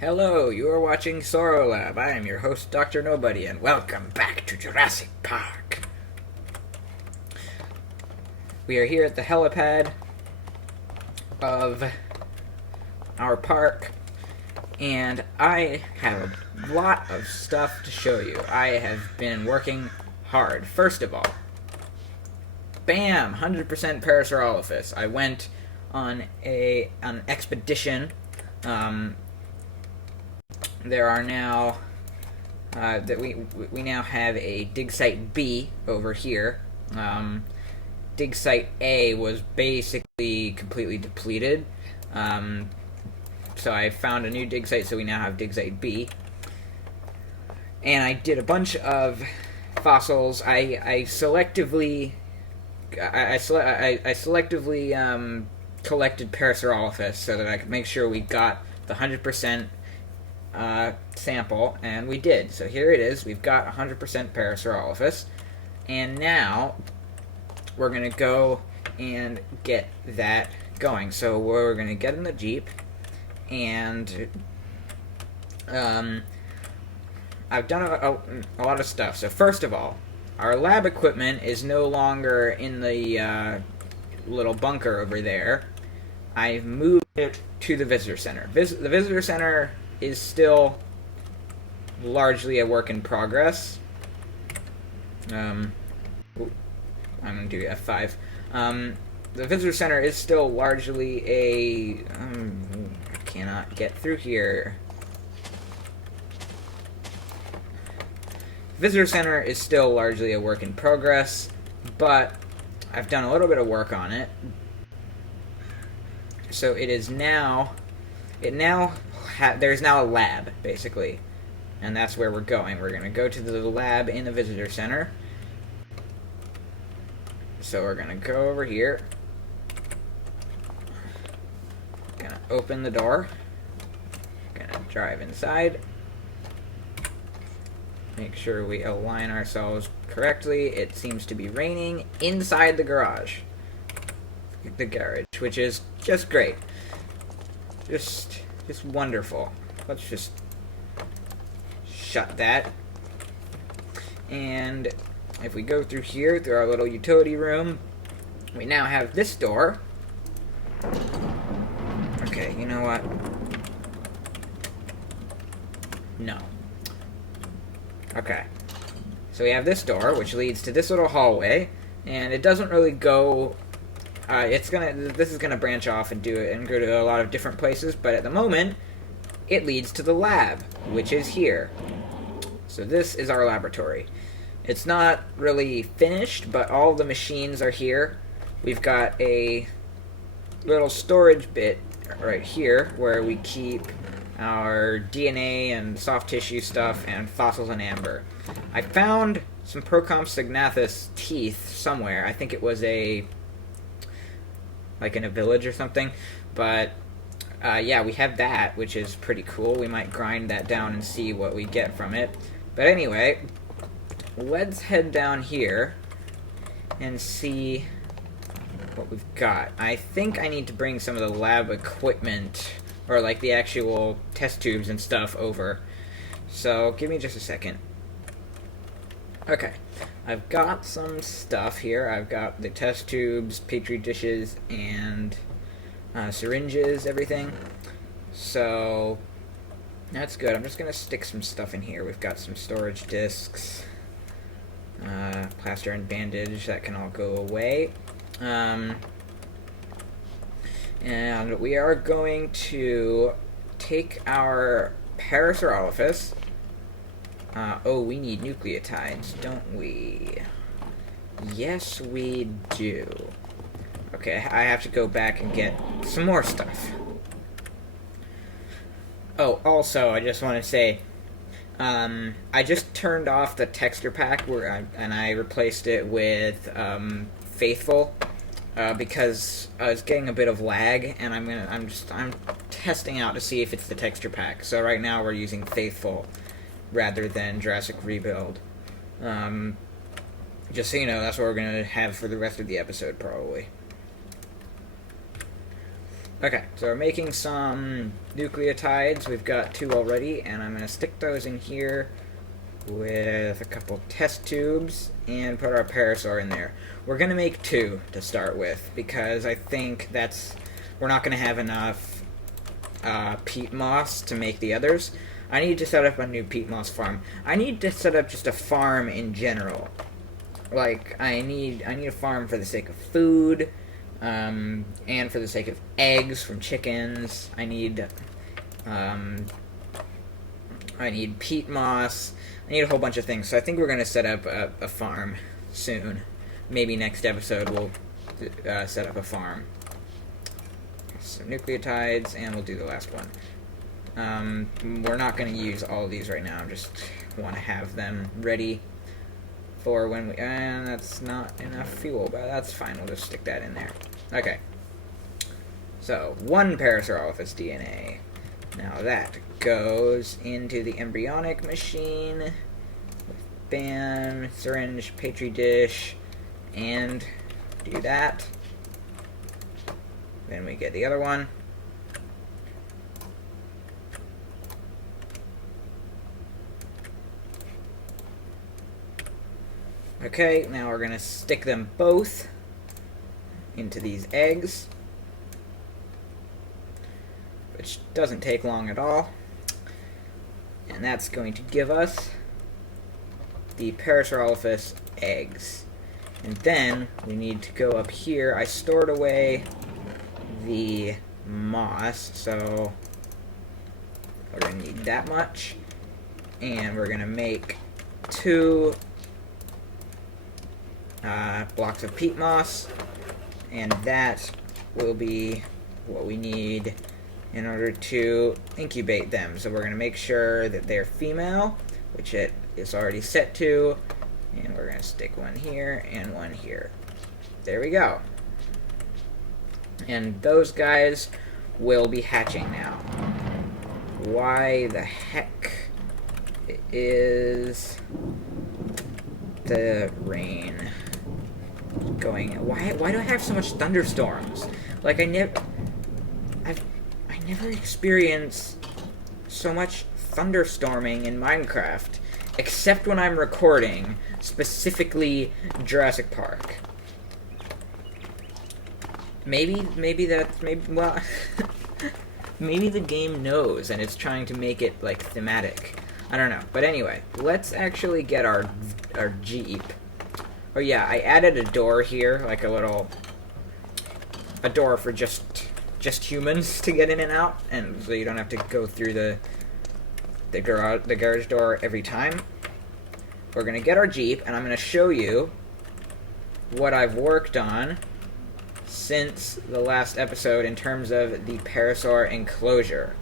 Hello, you are watching Sorrow Lab. I am your host, Dr. Nobody, and welcome back to Jurassic Park. We are here at the helipad of our park, and I have a lot of stuff to show you. I have been working hard. First of all, bam! 100% Parasaurolophus. I went on an expedition. There are now that we now have a dig site B over here. Dig site A was basically completely depleted, so I found a new dig site. So we now have dig site B, and I did a bunch of fossils. I selectively collected Parasaurolophus so that I could make sure we got the 100%. Sample, and we did. So here it is. We've got 100% Parasaurolophus, and now we're gonna go and get that going. So we're gonna get in the Jeep, and I've done a lot of stuff. So first of all, our lab equipment is no longer in the little bunker over there. I've moved it to the visitor center. The visitor center is still largely a work in progress. I'm going to do F5. The visitor center is still largely a... I cannot get through here. Visitor center is still largely a work in progress, but I've done a little bit of work on it. So it is now... there's now a lab, basically, and that's where we're going. We're going to go to the lab in the visitor center. So we're going to go over here. Going to open the door. Going to drive inside. Make sure we align ourselves correctly. It seems to be raining inside the garage. The garage, which is just great. Just wonderful. Let's just shut that. And if we go through here, through our little utility room, we now have this door. Okay, you know what? No. Okay. So we have this door, which leads to this little hallway, and it doesn't really go... this is gonna branch off and do it and go to a lot of different places, but at the moment, it leads to the lab, which is here. So this is our laboratory. It's not really finished, but all the machines are here. We've got a little storage bit right here where we keep our DNA and soft tissue stuff and fossils and amber. I found some Procompsognathus teeth somewhere. I think it was like in a village or something, but yeah, we have that, which is pretty cool. We might grind that down and see what we get from it. But anyway, let's head down here and see what we've got. I think I need to bring some of the lab equipment, or like the actual test tubes and stuff over. So give me just a second. Okay, I've got some stuff here. I've got the test tubes, petri dishes, and syringes, everything. So that's good. I'm just going to stick some stuff in here. We've got some storage discs, plaster and bandage. That can all go away. And we are going to take our Parasaurolophus. Oh, we need nucleotides, don't we? Yes, we do. Okay, I have to go back and get some more stuff. Oh, also, I just want to say, I just turned off the texture pack and I replaced it with Faithful because I was getting a bit of lag, and I'm testing out to see if it's the texture pack. So right now we're using Faithful rather than Jurassic Rebuild. Just so you know, that's what we're going to have for the rest of the episode, probably. Okay, so we're making some nucleotides. We've got 2 already, and I'm going to stick those in here with a couple test tubes and put our parasaur in there. We're going to make 2 to start with, because I think we're not going to have enough peat moss to make the others. I need to set up a new peat moss farm. I need to set up just a farm in general. Like, I need a farm for the sake of food, and for the sake of eggs from chickens. I need peat moss. I need a whole bunch of things. So I think we're going to set up a farm soon. Maybe next episode we'll set up a farm. So nucleotides, and we'll do the last one. We're not going to use all of these right now. Just want to have them ready for when we... And that's not enough fuel, but that's fine. We'll just stick that in there. Okay. So, 1 PARASAUROLOPHUS DNA. Now that goes into the embryonic machine. Bam, syringe, petri dish, and do that. Then we get the other one. Okay, now we're going to stick them both into these eggs, which doesn't take long at all. And that's going to give us the PARASAUROLOPHUS eggs. And then we need to go up here. I stored away the moss, so we're going to need that much. And we're going to make 2 blocks of peat moss, and that will be what we need in order to incubate them. So we're going to make sure that they're female, which it is already set to, and we're going to stick one here and one here. There we go. And those guys will be hatching now. Why the heck is the rain going? Why do I have so much thunderstorms? Like, I never experienced so much thunderstorming in Minecraft, except when I'm recording, specifically Jurassic Park. Maybe well, maybe the game knows and it's trying to make it like thematic. I don't know. But anyway, let's actually get our Jeep. Oh yeah, I added a door here, like a door for just humans to get in and out, and so you don't have to go through the garage door every time. We're gonna get our Jeep, and I'm gonna show you what I've worked on since the last episode in terms of the parasaur enclosure.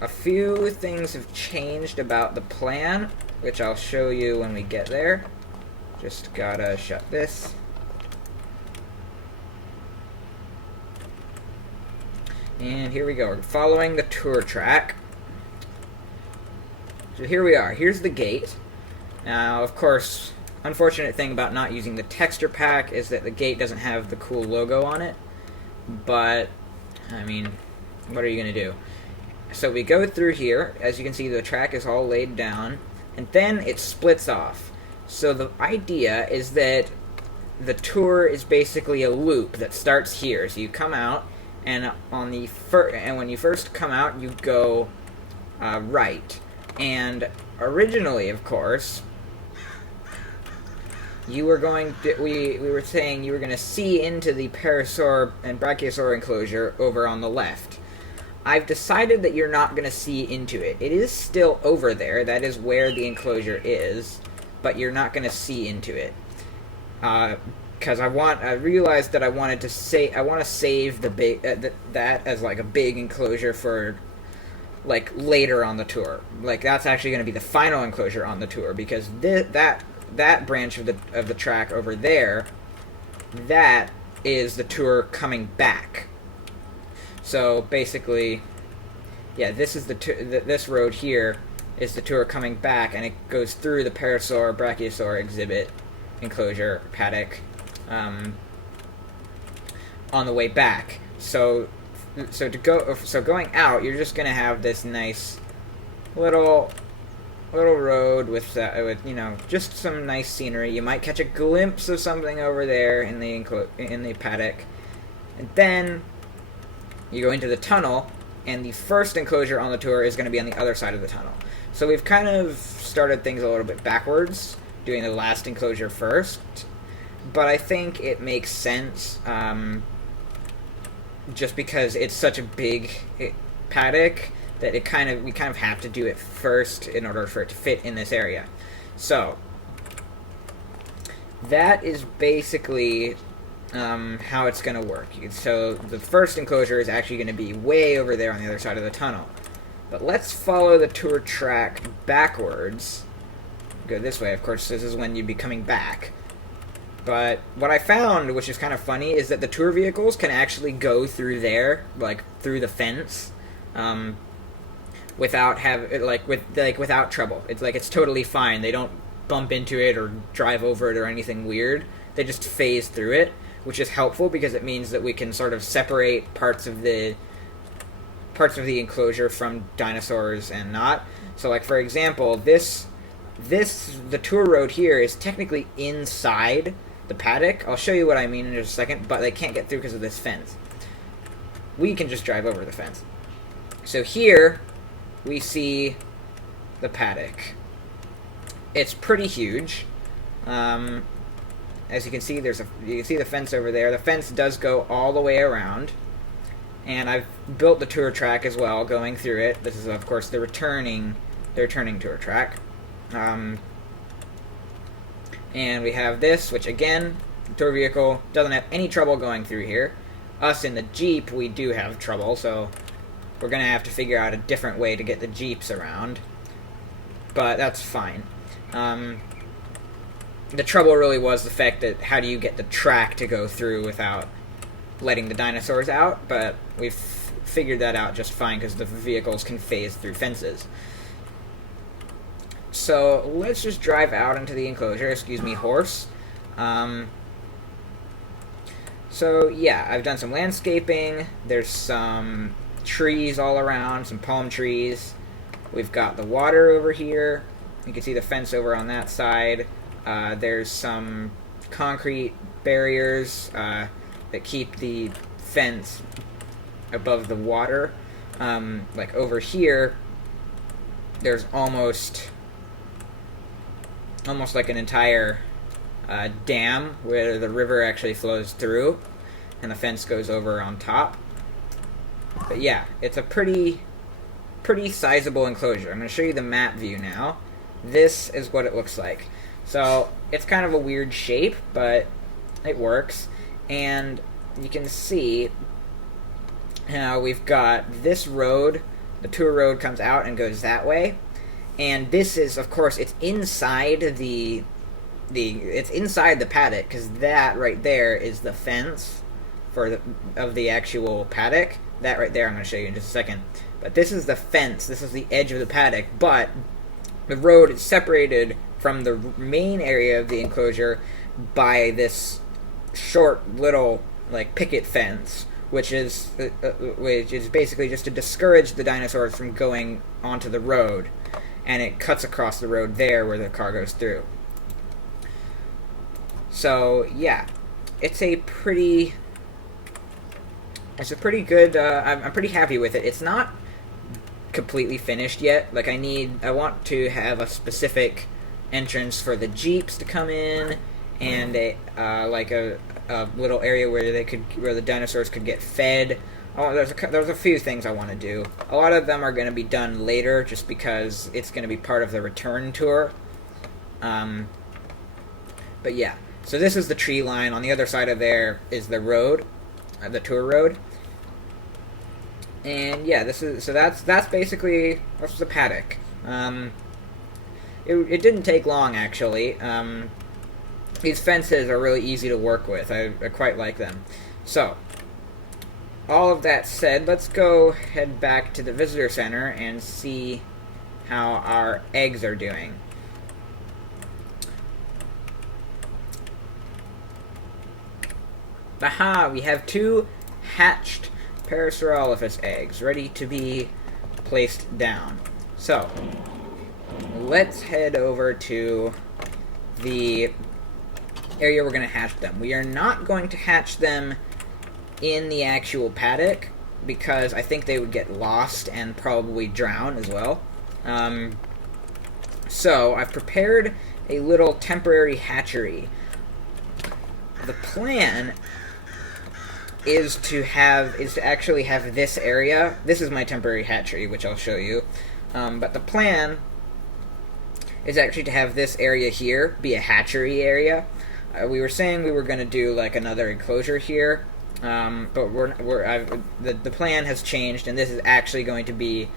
A few things have changed about the plan, which I'll show you when we get there. Just gotta shut this. And here we go. We're following the tour track. So here we are. Here's the gate. Now, of course, unfortunate thing about not using the texture pack is that the gate doesn't have the cool logo on it. But, I mean, what are you going to do? So we go through here. As you can see, the track is all laid down. And then it splits off. So the idea is that the tour is basically a loop that starts here. So you come out, and on the when you first come out, you go right. And originally, of course, you were going to, we were saying you were going to see into the parasaur and brachiosaur enclosure over on the left. I've decided that you're not going to see into it. It is still over there. That is where the enclosure is, but you're not going to see into it. Because I realized that I want to save the big that as like a big enclosure for like later on the tour. Like that's actually going to be the final enclosure on the tour, because that branch of the track over there, that is the tour coming back. So basically, yeah, this is this road here is the tour coming back, and it goes through the parasaur brachiosaur exhibit enclosure paddock on the way back. So going out, you're just gonna have this nice little road with you know, just some nice scenery. You might catch a glimpse of something over there in the paddock, and then you go into the tunnel, and the first enclosure on the tour is going to be on the other side of the tunnel. So we've kind of started things a little bit backwards, doing the last enclosure first, but I think it makes sense, just because it's such a big paddock that we kind of have to do it first in order for it to fit in this area. So that is basically how it's going to work. So the first enclosure is actually going to be way over there on the other side of the tunnel. But let's follow the tour track backwards. Go this way, of course, this is when you'd be coming back. But what I found, which is kind of funny, is that the tour vehicles can actually go through there, like through the fence, without without trouble. It's totally fine. They don't bump into it or drive over it or anything weird. They just phase through it, which is helpful because it means that we can sort of separate parts of the enclosure from dinosaurs and not. So, like, for example, the tour road here is technically inside the paddock. I'll show you what I mean in just a second, but they can't get through because of this fence. We can just drive over the fence. So here we see the paddock. It's pretty huge. As you can see, you can see the fence over there. The fence does go all the way around, and I've built the tour track as well, going through it. This is, of course, the returning tour track. And we have this, which again, the tour vehicle doesn't have any trouble going through here. Us in the Jeep, we do have trouble, so we're going to have to figure out a different way to get the Jeeps around. But that's fine. The trouble really was the fact that how do you get the track to go through without letting the dinosaurs out? But we've figured that out just fine because the vehicles can phase through fences. So let's just drive out into the enclosure. Excuse me, horse. So yeah, I've done some landscaping. There's some trees all around, some palm trees. We've got the water over here. You can see the fence over on that side. There's some concrete barriers that keep the fence above the water. Like over here, there's almost like an entire dam where the river actually flows through, and the fence goes over on top. But yeah, it's a pretty sizable enclosure. I'm going to show you the map view now. This is what it looks like. So it's kind of a weird shape, but it works. And you can see how we've got this road. The tour road comes out and goes that way. And this is, of course, it's inside it's inside the paddock, because that right there is the fence of the actual paddock. That right there I'm going to show you in just a second. But this is the fence. This is the edge of the paddock. But the road is separated from the main area of the enclosure by this short little picket fence, which is basically just to discourage the dinosaurs from going onto the road. And it cuts across the road there where the car goes through. So yeah, it's a pretty good. I'm pretty happy with it. It's not completely finished yet. I want to have a specific entrance for the Jeeps to come in, and a little area where the dinosaurs could get fed. Oh, there's a few things I want to do. A lot of them are going to be done later, just because it's going to be part of the return tour. But yeah, so this is the tree line. On the other side of there is the road, the tour road. And yeah, that's basically the paddock. It didn't take long, actually. These fences are really easy to work with. I quite like them. So, all of that said, let's go head back to the visitor center and see how our eggs are doing. Aha! We have 2 hatched Parasaurolophus eggs, ready to be placed down. So, let's head over to the area we're going to hatch them. We are not going to hatch them in the actual paddock, because I think they would get lost and probably drown as well. So, I've prepared a little temporary hatchery. The plan is to actually have this area. This is my temporary hatchery, which I'll show you. But the plan is actually to have this area here be a hatchery area. We were saying we were going to do like another enclosure here, but the plan has changed, and this is actually going to be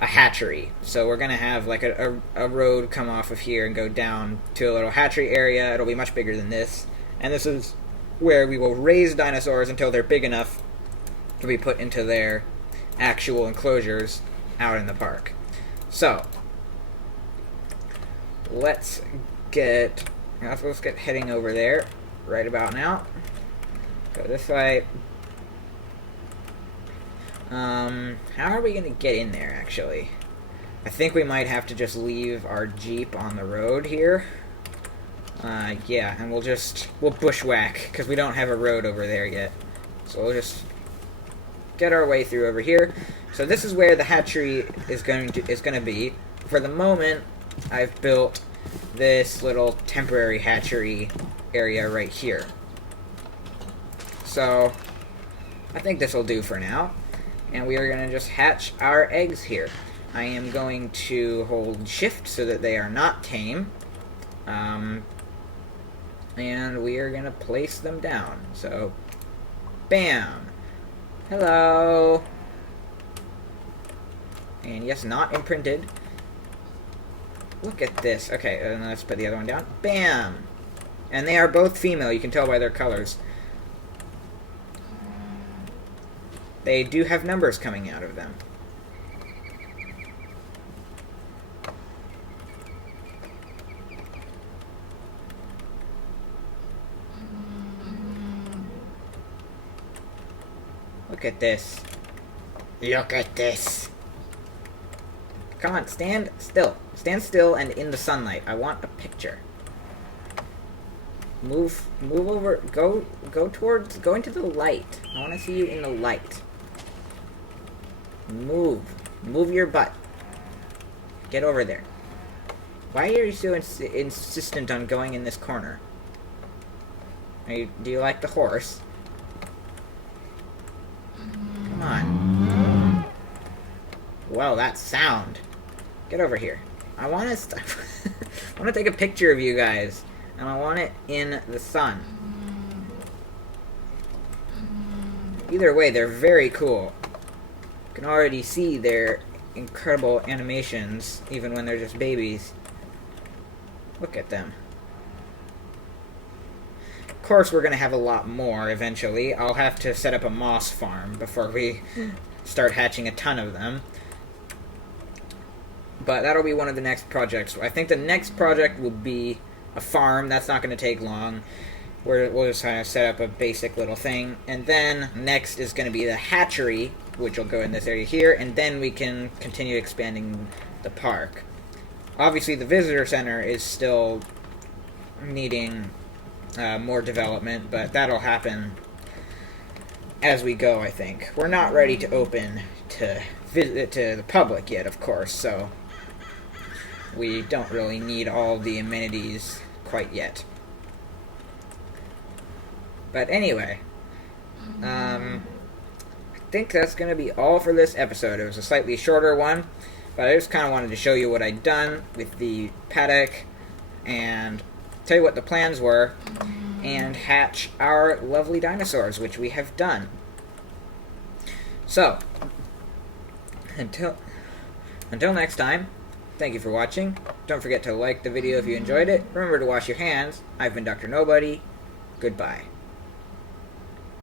a hatchery. So we're going to have like a road come off of here and go down to a little hatchery area. It'll be much bigger than this, and this is where we will raise dinosaurs until they're big enough to be put into their actual enclosures out in the park. So, let's get heading over there right about now. Go this way. How are we going to get in there, actually? I think we might have to just leave our Jeep on the road here. Yeah, and we'll bushwhack, because we don't have a road over there yet. So we'll just get our way through over here. So this is where the hatchery is going to be. For the moment, I've built this little temporary hatchery area right here. So I think this will do for now. And we are going to just hatch our eggs here. I am going to hold shift so that they are not tame. And we are going to place them down. So, bam! Hello! And yes, not imprinted. Look at this. Okay, and let's put the other one down. Bam! And they are both female, you can tell by their colors. They do have numbers coming out of them. Look at this. Look at this. Come on, stand still. Stand still and in the sunlight. I want a picture. Move over. Go into the light. I want to see you in the light. Move your butt. Get over there. Why are you so insistent on going in this corner? Do you like the horse? Come on. Well, that sound. Get over here. I want to I want to take a picture of you guys, and I want it in the sun. Either way, they're very cool. You can already see their incredible animations, even when they're just babies. Look at them. Of course, we're going to have a lot more eventually. I'll have to set up a moss farm before we start hatching a ton of them. But that'll be one of the next projects. I think the next project will be a farm. That's not going to take long. We'll just kind of set up a basic little thing. And then next is going to be the hatchery, which will go in this area here. And then we can continue expanding the park. Obviously, the visitor center is still needing more development, but that'll happen as we go, I think. We're not ready to open to visit to the public yet, of course, so we don't really need all the amenities quite yet. But anyway, I think that's going to be all for this episode. It was a slightly shorter one, but I just kind of wanted to show you what I'd done with the paddock and tell you what the plans were and hatch our lovely dinosaurs, which we have done. So, until next time, thank you for watching. Don't forget to like the video if you enjoyed it. Remember to wash your hands. I've been Dr. Nobody. Goodbye.